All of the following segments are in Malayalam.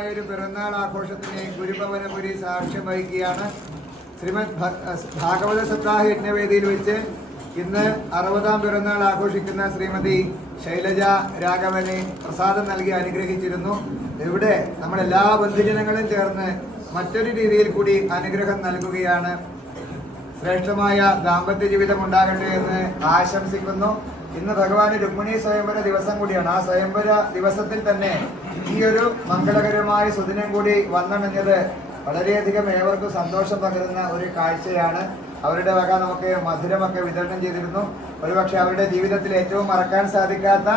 മനോഹരമായ ഒരു പിറന്നാൾ ആഘോഷത്തിന് ഗുരുഭവനപുരി സാക്ഷ്യം വഹിക്കുകയാണ്. ശ്രീമദ് ഭാഗവത സപ്താഹ യജ്ഞവേദിയിൽ വെച്ച് ഇന്ന് 60ാം പിറന്നാൾ ആഘോഷിക്കുന്ന ശ്രീമതി ശൈലജ രാഘവനെ പ്രസാദം നൽകി അനുഗ്രഹിച്ചിരുന്നു. ഇവിടെ നമ്മളെല്ലാ ബന്ധുജനങ്ങളും ചേർന്ന് മറ്റൊരു രീതിയിൽ കൂടി അനുഗ്രഹം നൽകുകയാണ്. ശ്രേഷ്ഠമായ ദാമ്പത്യ ജീവിതം ഉണ്ടാകട്ടെ എന്ന് ആശംസിക്കുന്നു. ഇന്ന് ഭഗവാന് രുക്മിണി സ്വയംവര ദിവസം കൂടിയാണ്. ആ സ്വയംവര ദിവസത്തിൽ തന്നെ ഈ ഒരു മംഗളകരമായ സുദിനം കൂടി വന്നണഞ്ഞത് വളരെയധികം ഏവർക്കും സന്തോഷം പകരുന്ന ഒരു കാഴ്ചയാണ്. അവരുടെ വക നമുക്ക് മധുരമൊക്കെ വിതരണം ചെയ്തിരുന്നു. ഒരുപക്ഷെ അവരുടെ ജീവിതത്തിൽ ഏറ്റവും മറക്കാൻ സാധിക്കാത്ത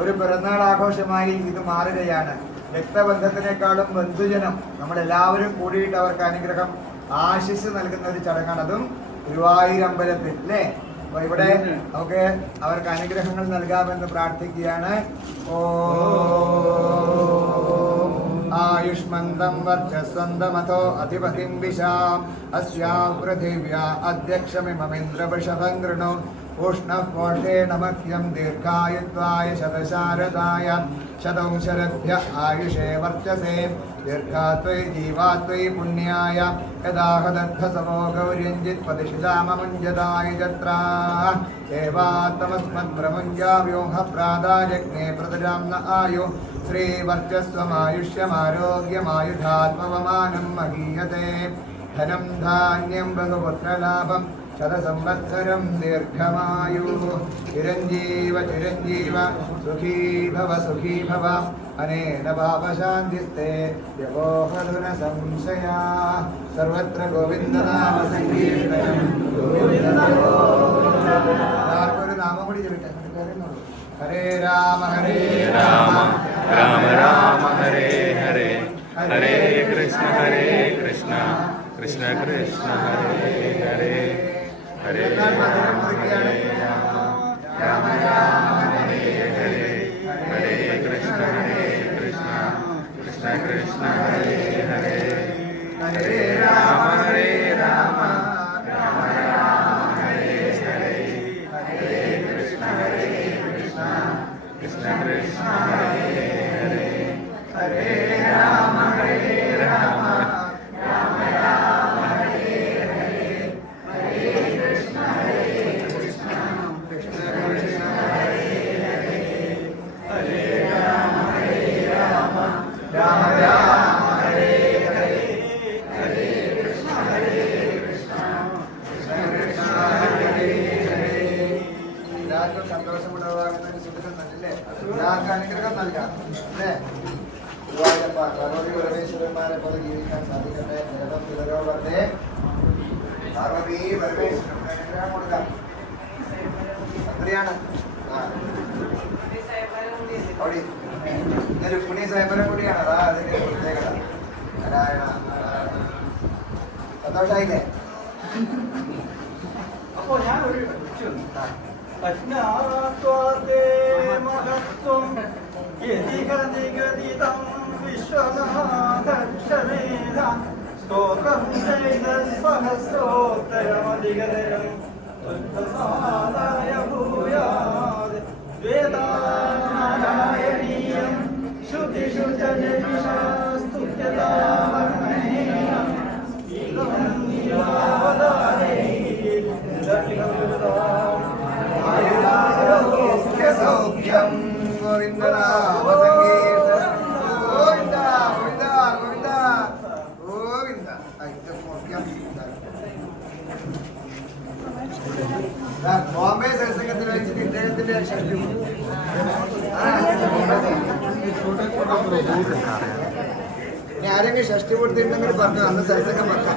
ഒരു പിറന്നാൾ ആഘോഷമായി ഇത് മാറുകയാണ്. രക്തബന്ധത്തിനേക്കാളും ബന്ധുജനം നമ്മളെല്ലാവരും കൂടിയിട്ട് അവർക്ക് അനുഗ്രഹം ആശിസ് നൽകുന്ന ഒരു ചടങ്ങാണ്. അതും ഗുരുവായൂർ അമ്പലത്തിൽ അല്ലേ. അപ്പൊ ഇവിടെ നമുക്ക് അവർക്ക് അനുഗ്രഹങ്ങൾ നൽകാമെന്ന് പ്രാർത്ഥിക്കുകയാണ്. ആയുഷ്മന്തം വർച്ചസ്വന്തമതോ അധിപതിം വിശാം അസ്യാ പൃഥിവ്യാ അധ്യക്ഷമിമമിന്ദ്രവൃഷഭം ഗൃണു ഉഷ്ണപോഷേണ മഹ്യം ദീർഘായുത്വായ ശതശാരദായ ശതം ശരദ്ഭ്യ ആയുഷേ വർച്ചസേ ദീർഘാത്വൈ ജീവാത്വൈ പുണ്യായ യഥാഹദദ്ധസമോ ഗൗര്യഞ്ജിത് പതിഷിതാമമുഞ്ജതായ ജത്രാ ദേവാത്തമസ്മദ്ബ്രഹ്മഞ്ജാവ്യോഹ പ്രാതായജ്ഞേ പ്രതിരാംന ആയു ശ്രീവർച്ചസ്വമായുഷ്യമാരോഗ്യമായുധാത്മവമാനം മഹീയത്തെ ധനം ധാന്യം ബഹുപുത്രലാഭം ശതസംവത്സരം ദീർഘമായു ചിരഞ്ജീവ ചിരഞ്ജീവ സുഖീ ഭവ അനേന പാപശാന്തിസ്തേ യവോഹലുന സംശയാ സർവത്ര ഗോവിന്ദനാമ സങ്കീർത്തനം. ഒരു നാമം കൂടി ജപിക്കാം. ഹരേ രാമ രാമ രാമ ഹരേ ഹരേ ഹരേ കൃഷ്ണ കൃഷ്ണ കൃഷ്ണ ഹരേ ഹരേ ഹരേ രാമ രാമ ഹരേ ഹരേ ഹരേ കൃഷ്ണ കൃഷ്ണ ഹരേ ഹരേ ഹരേ രാമ രാമ ഹരേ ഹരേ ഹരേ കൃഷ്ണ കൃഷ്ണ ഹരേ ഹരേ ഹരേ രാമ രാമ സന്തോഷമുണ്ടാകുന്ന സുഖം നല്ലേ. എല്ലാവർക്കും അനുഗ്രഹം നൽകാം അല്ലേ. പരമേശ്വരന്മാരെ പോലെ ജീവിക്കാൻ സാധിക്കട്ടെ. ജഗതം പുനരോപത്തെ പാർവതി പരമേശ്വരൻ അനുഗ്രഹം കൊടുക്കാം. അത്രയാണ് അവിടെ രുക്മിണി സ്വയംവരം കൂടിയാണ്. അതാ അതിന്റെ പ്രത്യേകത. നാരായണ സന്തോഷായില്ലേ? അപ്പോ ഞാൻ ഒരു മഹത്വം യതിഗതിഗതിതം വിശ്വനാഥക്ഷരേണ സ്തോത്രം സഹസ്രോത്തരമധികരം ഭൂയാത് വേദാനാരായണീയം ശ്രുതിശുചരിഷാസ്തുത്യതാമഹനീയം സൗഖ്യം ഗോവിന്ദനാമ സങ്കീർത്തനം. ഗോവിന്ദ ഗോവിന്ദ ഗോവിന്ദ ഗോവിന്ദ. ബോംബെ സത്സംഗത്തിൽ വെച്ചിട്ട് ഇദ്ദേഹത്തിന്റെ ഷഷ്ടി ഇനി ആരെങ്കിലും ഷഷ്ടി കൊടുത്തിട്ടുണ്ടെങ്കിൽ പറഞ്ഞു. അന്ന് സത്സംഗം വെക്കാം.